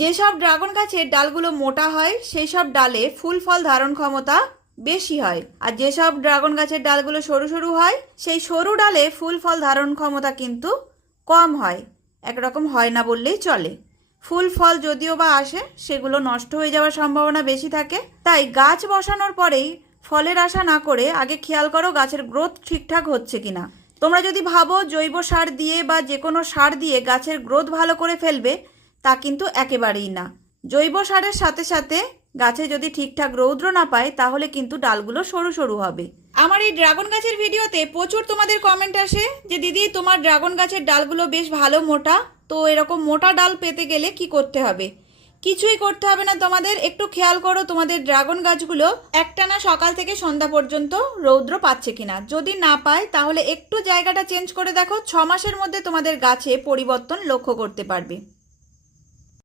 যেসব ড্রাগন গাছের ডালগুলো মোটা হয় সেই সব ডালে ফুল ফল ধারণ ক্ষমতা বেশি হয়, আর যেসব ড্রাগন গাছের ডালগুলো সরু সরু হয় সেই সরু ডালে ফুল ফল ধারণ ক্ষমতা কিন্তু কম হয়, একরকম হয় না বললেই চলে। ফুল ফল যদিও বা আসে সেগুলো নষ্ট হয়ে যাওয়ার সম্ভাবনা বেশি থাকে। তাই গাছ বসানোর পরেই ফলের আশা না করে আগে খেয়াল করো গাছের গ্রোথ ঠিকঠাক হচ্ছে কিনা। তোমরা যদি ভাবো জৈব সার দিয়ে বা যে কোনো সার দিয়ে গাছের গ্রোথ ভালো করে ফেলবে, তা কিন্তু একেবারেই না। জৈব সারের সাথে সাথে গাছে যদি ঠিকঠাক রৌদ্র না পায় তাহলে কিন্তু ডালগুলো সরু সরু হবে। আমার এই ড্রাগন গাছের ভিডিওতে প্রচুর তোমাদের কমেন্ট আসে যে দিদি তোমার ড্রাগন গাছের ডালগুলো বেশ ভালো মোটা, তো এরকম মোটা ডাল পেতে গেলে কি করতে হবে? কিছুই করতে হবে না, তোমাদের একটু খেয়াল করো তোমাদের ড্রাগন গাছগুলো একটানা সকাল থেকে সন্ধ্যা পর্যন্ত রৌদ্র পাচ্ছে কিনা। যদি না পায় তাহলে একটু জায়গাটা চেঞ্জ করে দেখো, 6 মাসের মধ্যে তোমাদের গাছে পরিবর্তন লক্ষ্য করতে পারবে।